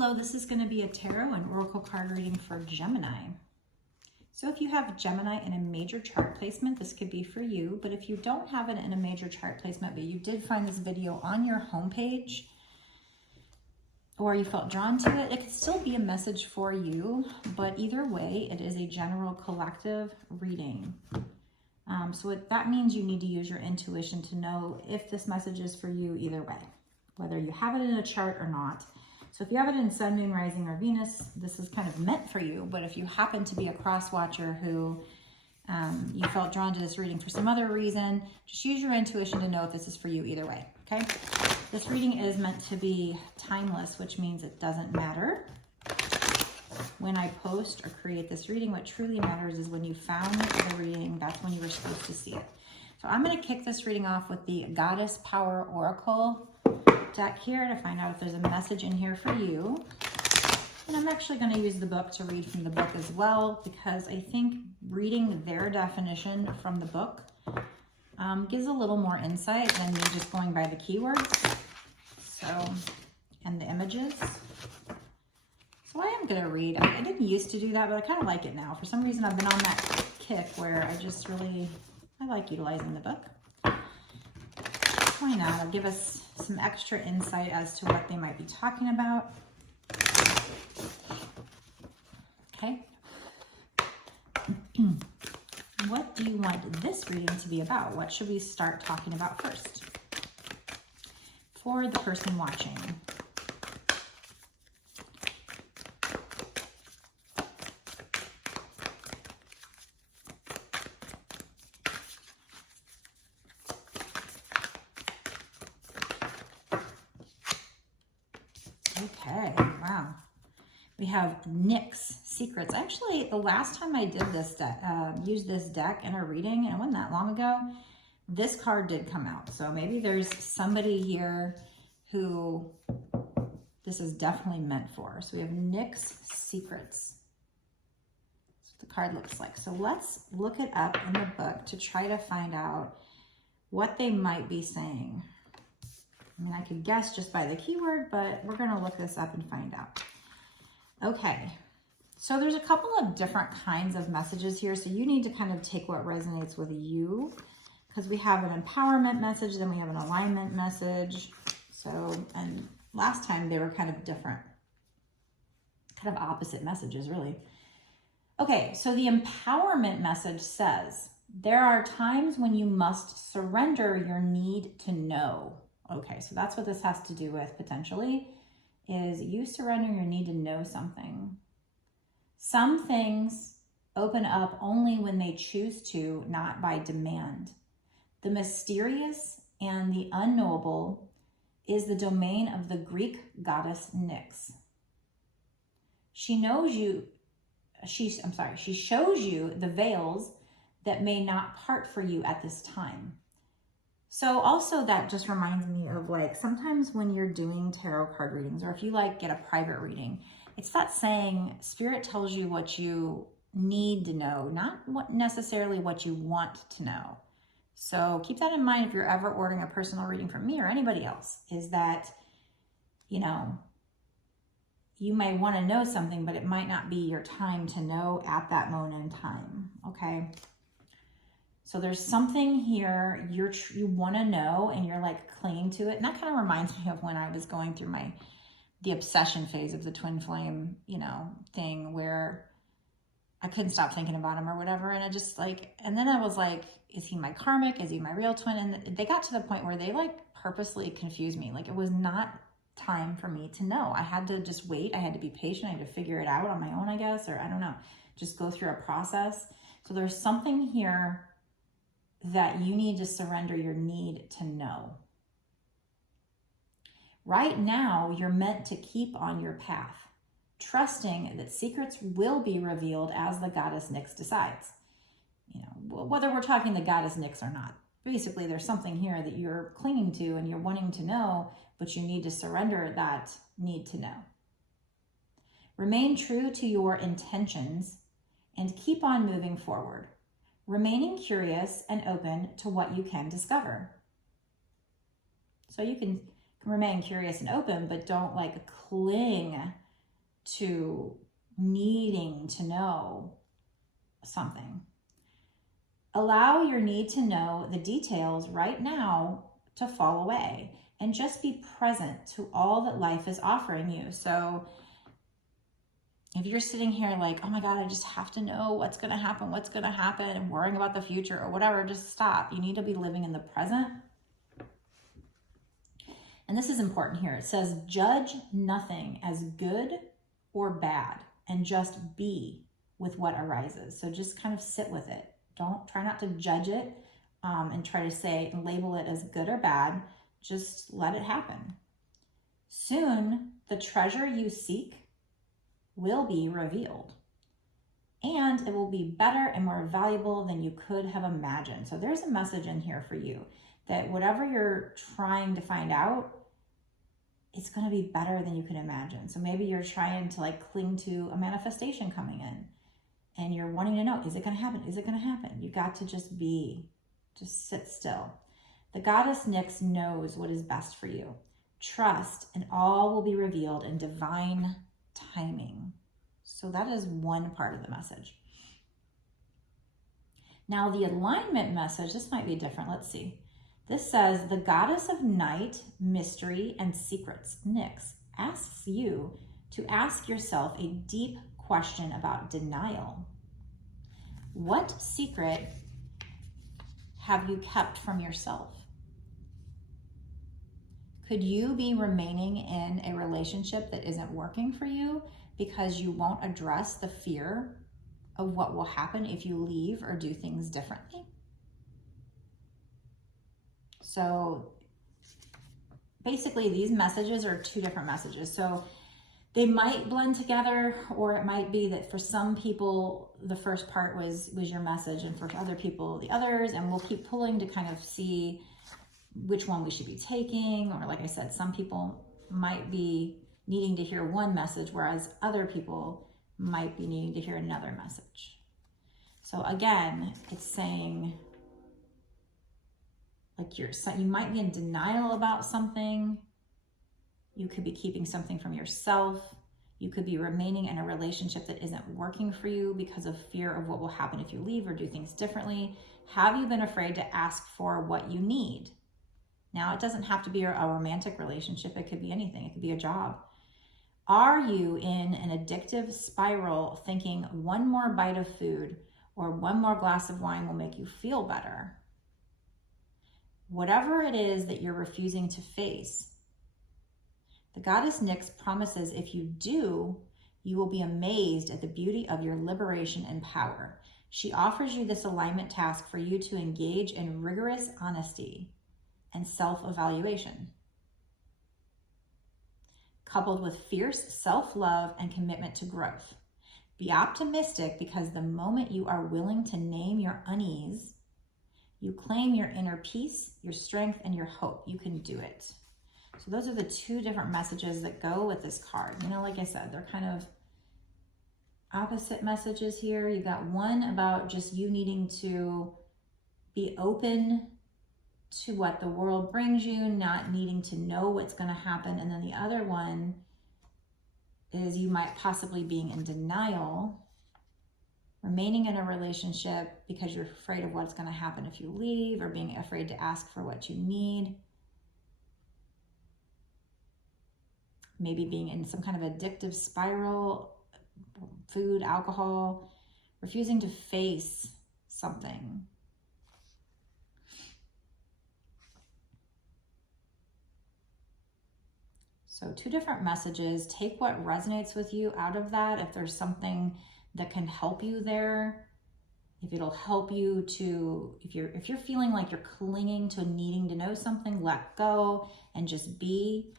Hello, this is going to be a tarot and oracle card reading for Gemini. So if you have Gemini in a major chart placement, this could be for you. But if you don't have it in a major chart placement, but you did find this video on your homepage, or you felt drawn to it, it could still be a message for you. But either way, it is a general collective reading. So that means you need to use your intuition to know if this message is for you either way, whether you have it in a chart or not. So if you have it in Sun, Moon, Rising, or Venus, this is kind of meant for you. But if you happen to be a cross watcher who you felt drawn to this reading for some other reason, just use your intuition to know if this is for you either way, okay? This reading is meant to be timeless, which means it doesn't matter when I post or create this reading. What truly matters is when you found the reading, that's when you were supposed to see it. So I'm going to kick this reading off with the Goddess Power Oracle deck here to find out if there's a message in here for you. And I'm actually going to use the book to read from the book as well, because I think reading their definition from the book gives a little more insight than me just going by the keywords and the images. So I am going to read. I didn't used to do that, but I kind of like it now. For some reason, I've been on that kick where I like utilizing the book. Why not? It'll give us some extra insight as to what they might be talking about. Okay. What do you want this reading to be about? What should we start talking about first? For the person watching. Okay, wow. We have Nick's Secrets. Actually, the last time I did this deck, used this deck in a reading, and it wasn't that long ago, this card did come out. So maybe there's somebody here who this is definitely meant for. So we have Nick's Secrets. That's what the card looks like. So let's look it up in the book to try to find out what they might be saying. I mean, I could guess just by the keyword, but we're going to look this up and find out. Okay, so there's a couple of different kinds of messages here, so you need to kind of take what resonates with you, because we have an empowerment message, then we have an alignment message. So, and last time they were kind of different, kind of opposite messages, really. Okay, so the empowerment message says, there are times when you must surrender your need to know. Okay, so that's what this has to do with, potentially, is you surrender your need to know something. Some things open up only when they choose to, not by demand. The mysterious and the unknowable is the domain of the Greek goddess Nyx. She shows you the veils that may not part for you at this time. So also that just reminds me of, like, sometimes when you're doing tarot card readings, or if you like get a private reading, it's that saying, Spirit tells you what you need to know, not necessarily what you want to know. So keep that in mind if you're ever ordering a personal reading from me or anybody else, is that, you know, you may want to know something, but it might not be your time to know at that moment in time, okay? So there's something here you want to know, and you're like clinging to it. And that kind of reminds me of when I was going through the obsession phase of the Twinflame, thing, where I couldn't stop thinking about him or whatever. And I just and then I was like, is he my karmic? Is he my real twin? And they got to the point where they purposely confused me. It was not time for me to know. I had to just wait. I had to be patient. I had to figure it out on my own, I guess, or I don't know, just go through a process. So there's something here that you need to surrender your need to know. Right now, you're meant to keep on your path, trusting that secrets will be revealed as the goddess Nyx decides. Whether we're talking the goddess Nyx or not. Basically, there's something here that you're clinging to and you're wanting to know, but you need to surrender that need to know. Remain true to your intentions and keep on moving forward, remaining curious and open to what you can discover. So you can remain curious and open, but don't cling to needing to know something. Allow your need to know the details right now to fall away and just be present to all that life is offering you. So if you're sitting here like, oh my God, I just have to know what's going to happen, and worrying about the future or whatever, just stop. You need to be living in the present. And this is important here. It says, judge nothing as good or bad and just be with what arises. So just kind of sit with it. Try not to judge it and try to say and label it as good or bad. Just let it happen. Soon, the treasure you seek will be revealed, and it will be better and more valuable than you could have imagined. So there's a message in here for you that whatever you're trying to find out, it's going to be better than you could imagine. So maybe you're trying to like cling to a manifestation coming in and you're wanting to know, is it going to happen? Is it going to happen? You got to just sit still. The goddess Nyx knows what is best for you. Trust, and all will be revealed in divine timing. So that is one part of the message. Now the alignment message, this might be different. Let's see. This says, the goddess of night, mystery, and secrets, Nyx, asks you to ask yourself a deep question about denial. What secret have you kept from yourself? Could you be remaining in a relationship that isn't working for you because you won't address the fear of what will happen if you leave or do things differently? So basically these messages are two different messages. So they might blend together, or it might be that for some people, the first part was your message, and for other people, the others, and we'll keep pulling to kind of see which one we should be taking. Or like I said, some people might be needing to hear one message, whereas other people might be needing to hear another message. So again, it's saying like you might be in denial about something. You could be keeping something from yourself. You could be remaining in a relationship that isn't working for you because of fear of what will happen if you leave or do things differently. Have you been afraid to ask for what you need? Now, it doesn't have to be a romantic relationship. It could be anything. It could be a job. Are you in an addictive spiral thinking one more bite of food or one more glass of wine will make you feel better? Whatever it is that you're refusing to face, the goddess Nyx promises if you do, you will be amazed at the beauty of your liberation and power. She offers you this alignment task for you to engage in rigorous honesty and self-evaluation, coupled with fierce self-love and commitment to growth. Be optimistic, because the moment you are willing to name your unease, you claim your inner peace, your strength, and your hope. You can do it. So those are the two different messages that go with this card. You know, like I said, they're kind of opposite messages here. You got one about just you needing to be open to what the world brings you, not needing to know what's going to happen. And then the other one is you might possibly being in denial, remaining in a relationship because you're afraid of what's going to happen if you leave, or being afraid to ask for what you need. Maybe being in some kind of addictive spiral, food, alcohol, refusing to face something. So two different messages. Take what resonates with you out of that. If there's something that can help you there, if it'll help you to, if you're feeling like you're clinging to needing to know something, let go and just be.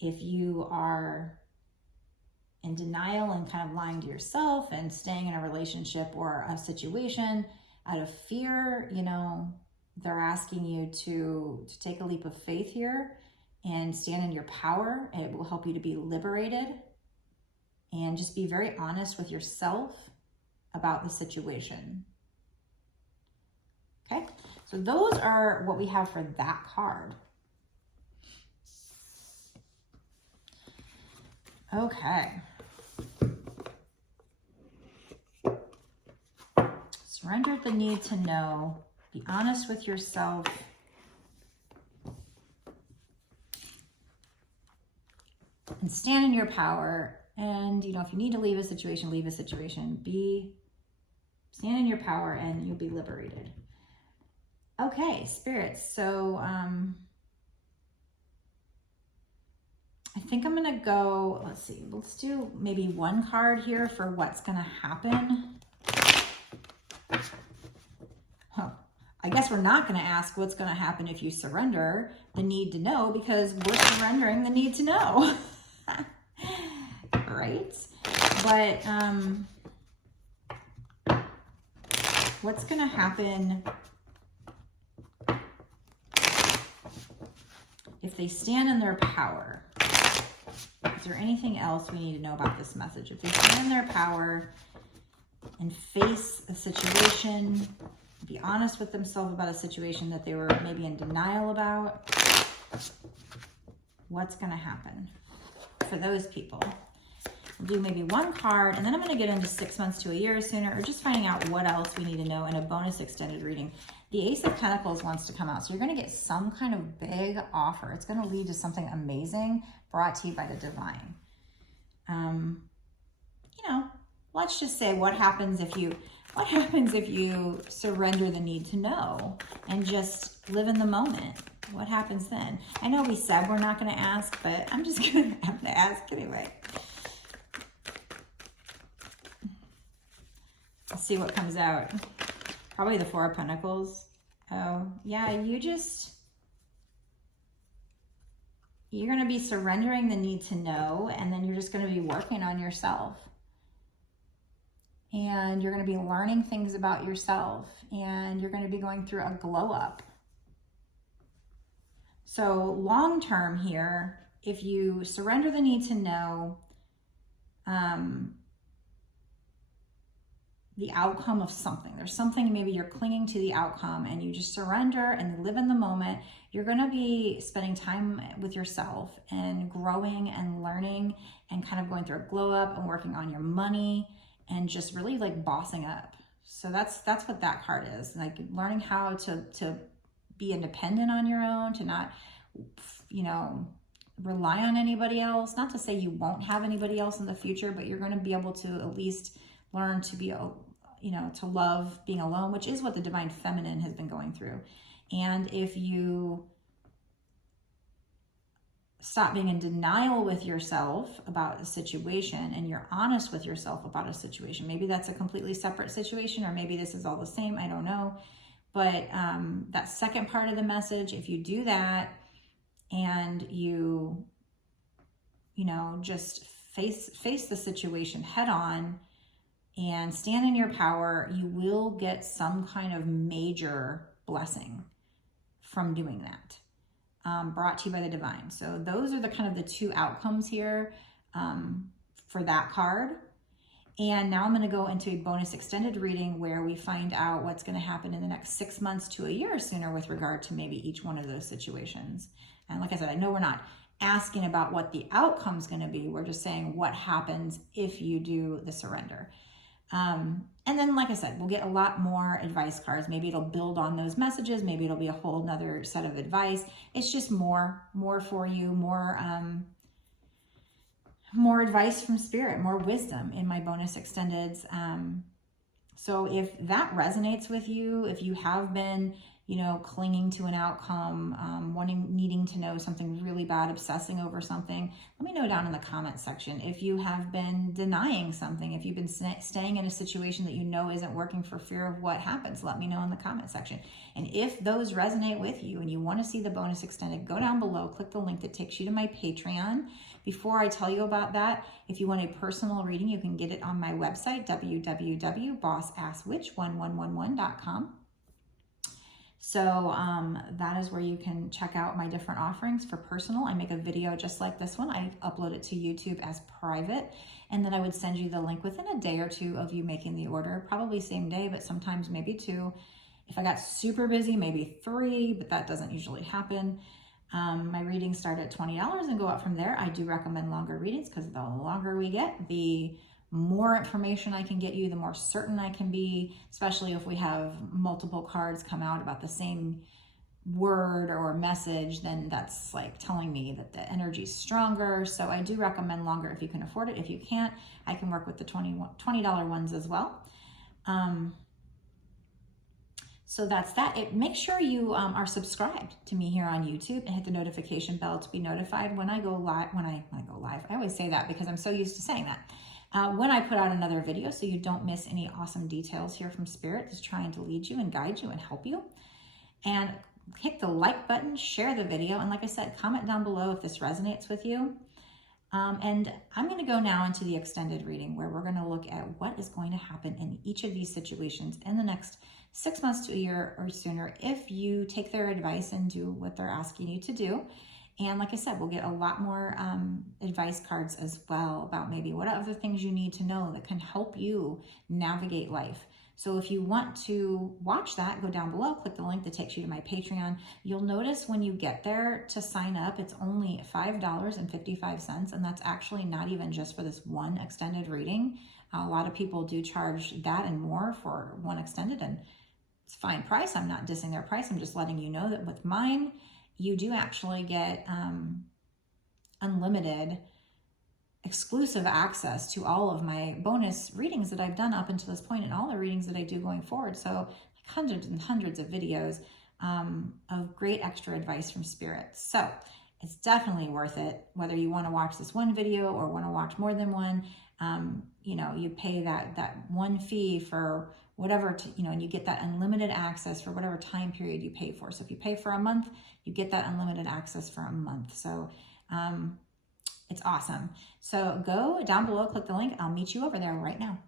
If you are in denial and kind of lying to yourself and staying in a relationship or a situation out of fear, you know, they're asking you to take a leap of faith here and stand in your power. It will help you to be liberated, and just be very honest with yourself about the situation. Okay, so those are what we have for that card. Okay, Surrender the need to know. Be honest with yourself. And stand in your power. And, you know, if you need to leave a situation, leave a situation. Stand in your power and you'll be liberated. Okay, spirits. So, I think I'm going to go, let's see, let's do maybe one card here for what's going to happen. I guess we're not going to ask what's going to happen if you surrender the need to know, because we're surrendering the need to know. Right? But what's going to happen if they stand in their power? Is there anything else we need to know about this message? If they stand in their power and face a situation, be honest with themselves about a situation that they were maybe in denial about, what's going to happen for those people? We'll do maybe one card, and then I'm going to get into 6 months to a year sooner, or just finding out what else we need to know in a bonus extended reading. The Ace of Pentacles wants to come out, so you're going to get some kind of big offer. It's going to lead to something amazing brought to you by the divine. You know, let's just say what happens if you surrender the need to know and just live in the moment? What happens then? I know we said we're not going to ask, but I'm just going to have to ask anyway. Let's see what comes out. Probably the Four of Pentacles. Oh, yeah, you're going to be surrendering the need to know, and then you're just going to be working on yourself. And you're going to be learning things about yourself, and you're going to be going through a glow up. So long term here, if you surrender the need to know, the outcome of something, there's something, maybe you're clinging to the outcome, and you just surrender and live in the moment, you're going to be spending time with yourself and growing and learning and kind of going through a glow up and working on your money and just really like bossing up. So that's what that card is, like learning how to be independent on your own, to not, you know, rely on anybody else. Not to say you won't have anybody else in the future, but you're going to be able to at least learn to be, you know, to love being alone, which is what the divine feminine has been going through. And if you stop being in denial with yourself about a situation and you're honest with yourself about a situation, maybe that's a completely separate situation, or maybe this is all the same, I don't know. But that second part of the message, if you do that and you know, just face the situation head on and stand in your power, you will get some kind of major blessing from doing that, brought to you by the divine. So those are the kind of the two outcomes here for that card. And now I'm going to go into a bonus extended reading where we find out what's going to happen in the next 6 months to a year sooner with regard to maybe each one of those situations. And like I said, I know we're not asking about what the outcome's going to be. We're just saying what happens if you do the surrender. And then, like I said, we'll get a lot more advice cards. Maybe it'll build on those messages. Maybe it'll be a whole nother set of advice. It's just more for you, more advice from spirit, more wisdom in my bonus extendeds. So if that resonates with you, if you have been, you know, clinging to an outcome, needing to know something really bad, obsessing over something, let me know down in the comment section. If you have been denying something, if you've been staying in a situation that you know isn't working for fear of what happens, let me know in the comment section. And if those resonate with you and you want to see the bonus extended, go down below, click the link that takes you to my Patreon. Before I tell you about that, if you want a personal reading, you can get it on my website, www.bossasswitch1111.com. So that is where you can check out my different offerings for personal. I make a video just like this one. I upload it to YouTube as private, and then I would send you the link within a day or two of you making the order, probably same day, but sometimes maybe 2. If I got super busy, maybe 3, but that doesn't usually happen. My readings start at $20 and go up from there. I do recommend longer readings because the longer we get, the more information I can get you, the more certain I can be, especially if we have multiple cards come out about the same word or message, then that's like telling me that the energy is stronger. So I do recommend longer if you can afford it. If you can't, I can work with the $20 ones as well. So that's that. Make sure you are subscribed to me here on YouTube and hit the notification bell to be notified when I go live. When I go live, I always say that because I'm so used to saying that. When I put out another video, so you don't miss any awesome details here from Spirit, just trying to lead you and guide you and help you. And hit the like button, share the video, and like I said, comment down below if this resonates with you. And I'm going to go now into the extended reading where we're going to look at what is going to happen in each of these situations in the next 6 months to a year or sooner if you take their advice and do what they're asking you to do. And like I said, we'll get a lot more advice cards as well about maybe what other things you need to know that can help you navigate life. So if you want to watch that, go down below, click the link that takes you to my Patreon. You'll notice when you get there to sign up, it's only $5.55, and that's actually not even just for this one extended reading. A lot of people do charge that and more for one extended, and it's a fine price. I'm not dissing their price. I'm just letting you know that with mine, you do actually get unlimited exclusive access to all of my bonus readings that I've done up until this point and all the readings that I do going forward. So like hundreds and hundreds of videos of great extra advice from Spirit. So it's definitely worth it, whether you want to watch this one video or want to watch more than one. You know, you pay that one fee for whatever, and you get that unlimited access for whatever time period you pay for. So if you pay for a month, you get that unlimited access for a month. So it's awesome. So go down below, click the link. I'll meet you over there right now.